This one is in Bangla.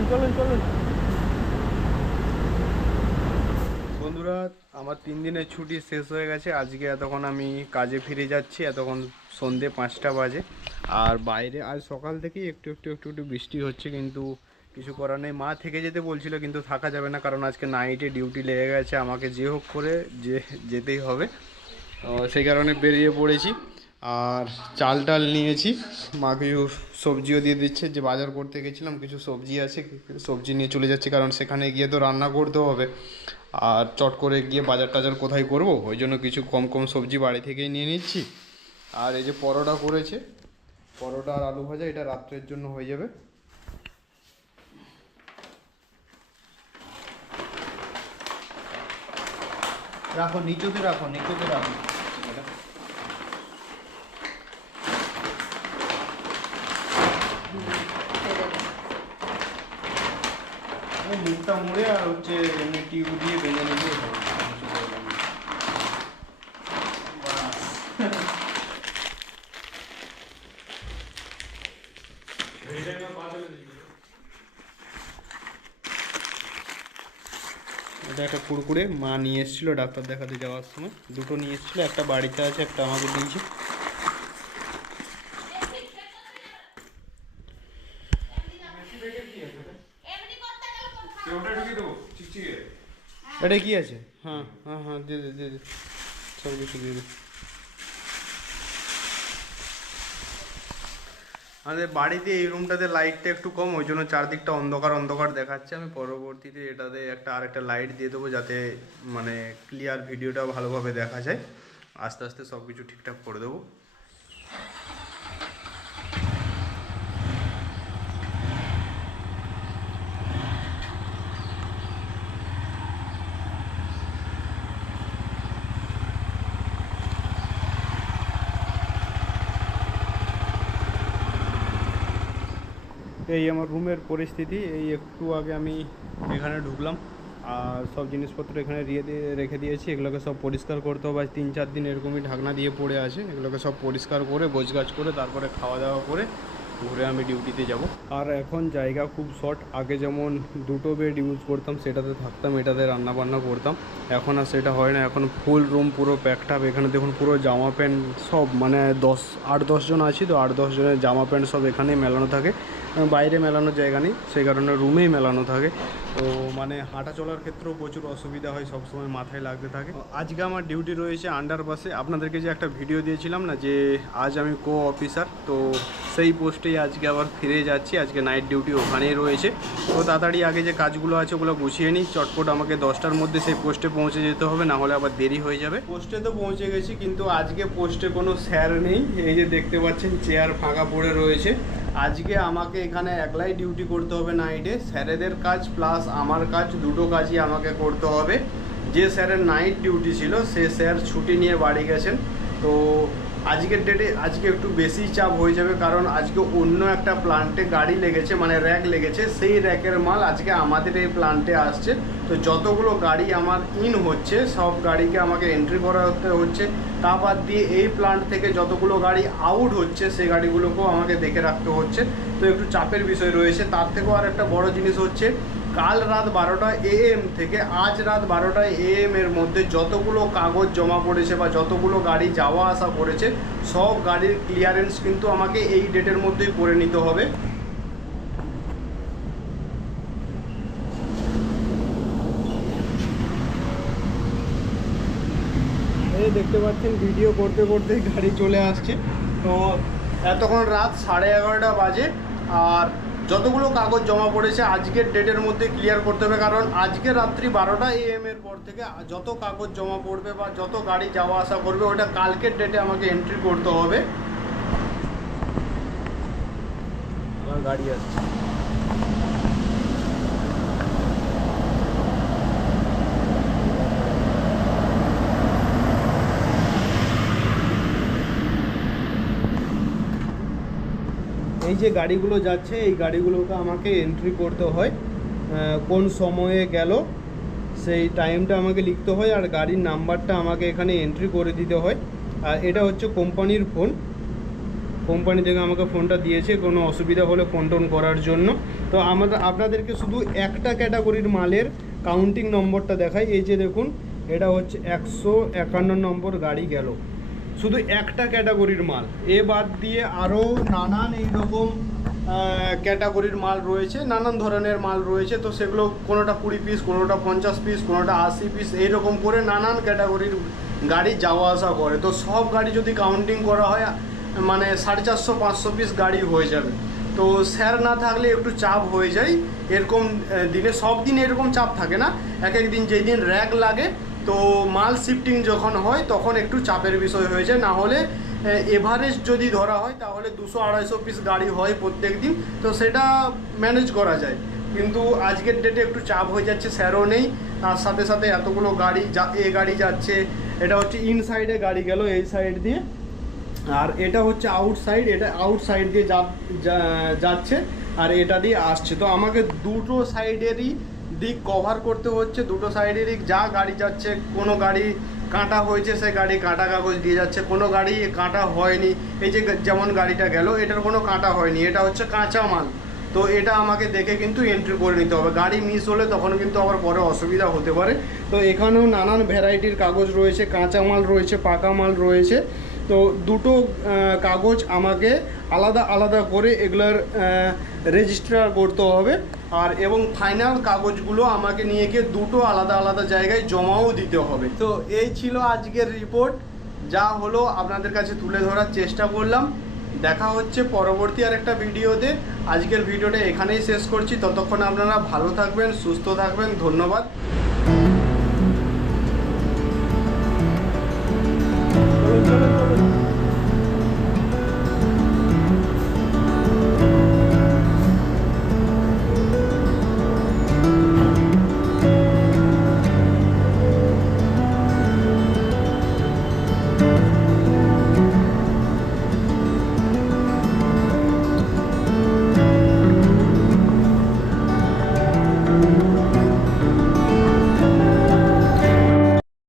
চলুন চলুন চলুন। বন্ধুরা, আমার তিন দিনের ছুটি শেষ হয়ে গেছে। আজকে এতক্ষণ আমি কাজে ফিরে যাচ্ছি, এতক্ষণ সন্ধে পাঁচটা বাজে। আর বাইরে, আজ সকাল থেকেই একটু একটু একটু একটু বৃষ্টি হচ্ছে, কিন্তু কিছু করার নেই। মা থেকে যেতে বলছিল, কিন্তু থাকা যাবে না, কারণ আজকে নাইটে ডিউটি লেগে গেছে। আমাকে যে হোক করে যে, যেতেই হবে। সেই কারণে বেরিয়ে পড়েছি। আর চাল টাল নিয়েছি। মা কিছু সবজিও দিয়ে দিচ্ছে। যে বাজার করতে গেছিলাম, কিছু সবজি আছে, সবজি নিয়ে চলে যাচ্ছি, কারণ সেখানে গিয়ে তো রান্না করতে হবে। আর চট করে গিয়ে বাজার টাজার কোথায় করব? ওই জন্য কিছু কম কম সবজি বাড়ি থেকেই নিয়ে নিচ্ছি। আর এই যে পরোটা করেছে, পরোটা আর আলু ভাজা, এটা রাত্রের জন্য হয়ে যাবে। রাখো, নিচুতে রাখো নিচুতে রাখো। মুখটা মুড়ে আর হচ্ছে এমনি টিউ দিয়ে বেঁধে নিলে এটা একটা কুড়কুড়ে মা নিয়ে এসেছিল ডাক্তার দেখাতে যাওয়ার সময় দুটো নিয়ে এসেছিল একটা বাড়িতে আছে একটা আমাকে দিয়েছে এটা কি আছে? হ্যাঁ হ্যাঁ হ্যাঁ দিয়ে দে দিয়ে দে। সব কিছু দিয়ে দে। আমাদের বাড়িতে এই রুমটাতে লাইটটা একটু কম ওই জন্য চারদিকটা অন্ধকার অন্ধকার দেখাচ্ছে। আমি পরবর্তীতে এটাতে একটা আরেকটা লাইট দিয়ে দেবো যাতে মানে ক্লিয়ার ভিডিওটা ভালোভাবে দেখা যায়। আস্তে আস্তে সব কিছু ঠিকঠাক করে দেবো। এই আমার রুমের পরিস্থিতি, এই একটু আগে আমি এখানে ঢুকলাম। আর সব জিনিসপত্র এখানে দিয়ে রেখে দিয়েছি, এগুলোকে সব পরিষ্কার করতে হবে। তিন চার দিন এরকমই ঢাকনা দিয়ে পড়ে আছে, এগুলোকে সব পরিষ্কার করে, গোছগাছ করে, তারপরে খাওয়া দাওয়া করে ঘুরে আমি ডিউটিতে যাব। আর এখন জায়গা খুব শর্ট আগে যেমন দুটো বেড ইউজ করতাম, সেটাতে থাকতাম, এটাতে রান্না বান্না করতাম। এখন আর সেটা হয় না, এখন ফুল রুম পুরো প্যাকড আপ এখানে দেখুন পুরো জামা প্যান্ট সব মানে দশ, আট দশজন আছি তো, আট দশজনের জামা প্যান্ট সব এখানেই মেলানো থাকে। বাইরে মেলানোর জায়গা নেই, সেই কারণে রুমেই মেলানো থাকে। তো মানে হাঁটা চলার ক্ষেত্রেও প্রচুর অসুবিধা হয়, সবসময় মাথায় লাগতে থাকে। আজকে আমার ডিউটি রয়েছে আন্ডার বাসে আপনাদেরকে যে একটা ভিডিও দিয়েছিলাম না, যে আজ আমি কো অফিসার তো সেই পোস্টেই আজকে আবার ফিরে যাচ্ছি। আজকে নাইট ডিউটি ওখানেই রয়েছে। তো তাড়াতাড়ি আগে যে কাজগুলো আছে, ওগুলো গুছিয়ে নিই। চটপট আমাকে দশটার মধ্যে সেই পোস্টে পৌঁছে যেতে হবে, না হলে আবার দেরি হয়ে যাবে। পোস্টে তো পৌঁছে গেছি, কিন্তু আজকে পোস্টে কোনো স্যার নেই। এই যে দেখতে পাচ্ছেন চেয়ার ফাঁকা পড়ে রয়েছে। আজকে আমাকে এখানে একলাই ডিউটি করতে হবে নাইটে স্যারেদের কাজ প্লাস আমার কাজ, দুটো কাজই আমাকে করতে হবে। যে স্যারের নাইট ডিউটি ছিল, সে স্যার ছুটি নিয়ে বাড়ি গেছেন। তো আজকের ডেটে আজকে একটু বেশি চাপ হয়ে যাবে কারণ আজকে অন্য একটা প্লান্টে গাড়ি লেগেছে মানে র্যাক লেগেছে, সেই র্যাকের মাল আজকে আমাদের এই প্লান্টে আসছে। তো যতগুলো গাড়ি আমার ইন হচ্ছে, সব গাড়িকে আমাকে এন্ট্রি করাতে হচ্ছে। তা বাদ দিয়ে এই প্লান্ট থেকে যতগুলো গাড়ি আউট হচ্ছে, সেই গাড়িগুলোকেও আমাকে দেখে রাখতে হচ্ছে। তো একটু চাপের বিষয় রয়েছে। তার থেকেও আর একটা বড় জিনিস হচ্ছে কাল রাত বারোটা এএম থেকে আজ রাত বারোটা এএম এর মধ্যে যতগুলো কাগজ জমা পড়েছে বা যতগুলো গাড়ি যাওয়া আসা করেছে, সব গাড়ির ক্লিয়ারেন্স কিন্তু আমাকে এই ডেটের মধ্যেই করে নিতে হবে। দেখতে পাচ্ছেন ভিডিও করতে করতে গাড়ি চলে আসছে। তো এতক্ষণ রাত সাড়ে এগারোটা বাজে, আর যতগুলো কাগজ জমা পড়েছে, আজকের ডেটের মধ্যে ক্লিয়ার করতে হবে। কারণ আজকে রাত্রি বারোটা এএম এর পর থেকে যত কাগজ জমা পড়বে বা যত গাড়ি যাওয়া আসা করবে, ওটা কালকের ডেটে আমাকে এন্ট্রি করতে হবে। আমার গাড়ি আসছে। এই যে গাড়িগুলো যাচ্ছে, এই গাড়িগুলোকে আমাকে এন্ট্রি করতে হয়। কোন সময়ে গেল, সেই টাইমটা আমাকে লিখতে হয় আর গাড়ির নাম্বারটা আমাকে এখানে এন্ট্রি করে দিতে হয়। আর এটা হচ্ছে কোম্পানির ফোন কোম্পানি থেকে আমাকে ফোনটা দিয়েছে, কোনো অসুবিধা হলে ফোন টোন করার জন্য। তো আমরা আপনাদেরকে শুধু একটা ক্যাটাগরির মালের কাউন্টিং নম্বরটা দেখাই। এই যে দেখুন, এটা হচ্ছে একশো একান্ন নম্বর গাড়ি গেল। শুধু একটা ক্যাটাগরির মাল। এ বাদ দিয়ে আরও নানান এইরকম ক্যাটাগরির মাল রয়েছে, নানান ধরনের মাল রয়েছে। তো সেগুলো কোনোটা কুড়ি পিস কোনোটা পঞ্চাশ পিস কোনোটা আশি পিস এইরকম করে নানান ক্যাটাগরির গাড়ি যাওয়া আসা করে। তো সব গাড়ি যদি কাউন্টিং করা হয় মানে সাড়ে চারশো, পাঁচশো পিস গাড়ি হয়ে যাবে। তো স্যার না থাকলে একটু চাপ হয়ে যায়। এরকম দিনে সব দিন এরকম চাপ থাকে না। এক এক দিন যেই দিন র্যাক লাগে তো মাল শিফটিং যখন হয়, তখন একটু চাপের বিষয় হয়ে যায়। না হলে এভারেজ যদি ধরা হয়, তাহলে দুশো আড়াইশো পিস গাড়ি হয় প্রত্যেক দিন। তো সেটা ম্যানেজ করা যায়। কিন্তু আজকের ডেটে একটু চাপ হয়ে যাচ্ছে, স্যারও নেই। তার সাথে সাথে এতগুলো গাড়ি যা, এ গাড়ি যাচ্ছে, এটা হচ্ছে ইনসাইডে গাড়ি গেল এই সাইড দিয়ে। আর এটা হচ্ছে আউটসাইড এটা আউটসাইড দিয়ে যাচ্ছে, আর এটা দিয়ে আসছে। তো আমাকে দুটো সাইডেরই দিক কভার করতে হচ্ছে, দুটো সাইডেরই যা গাড়ি যাচ্ছে, কোনো গাড়ি কাঁটা হয়েছে, সে গাড়ি কাঁটা কাগজ দিয়ে যাচ্ছে, কোনো গাড়ি কাঁটা হয়নি। এই যে যেমন গাড়িটা গেল, এটার কোনো কাঁটা হয়নি, এটা হচ্ছে কাঁচা মাল। তো এটা আমাকে দেখে কিন্তু এন্ট্রি করে নিতে হবে। গাড়ি মিস হলে তখন কিন্তু আবার পরে অসুবিধা হতে পারে। তো এখানেও নানান ভ্যারাইটির কাগজ রয়েছে, কাঁচা মাল রয়েছে, পাকা মাল রয়েছে। তো দুটো কাগজ আমাকে আলাদা আলাদা করে এগুলার রেজিস্টার করতে হবে। আর এবং ফাইনাল কাগজগুলো আমাকে নিয়ে গিয়ে দুটো আলাদা আলাদা জায়গায় জমাও দিতে হবে। তো এই ছিল আজকের রিপোর্ট যা হলো আপনাদের কাছে তুলে ধরার চেষ্টা করলাম। দেখা হচ্ছে পরবর্তী আর একটা ভিডিওতে। আজকের ভিডিওটা এখানেই শেষ করছি। ততক্ষণ আপনারা ভালো থাকবেন, সুস্থ থাকবেন। ধন্যবাদ।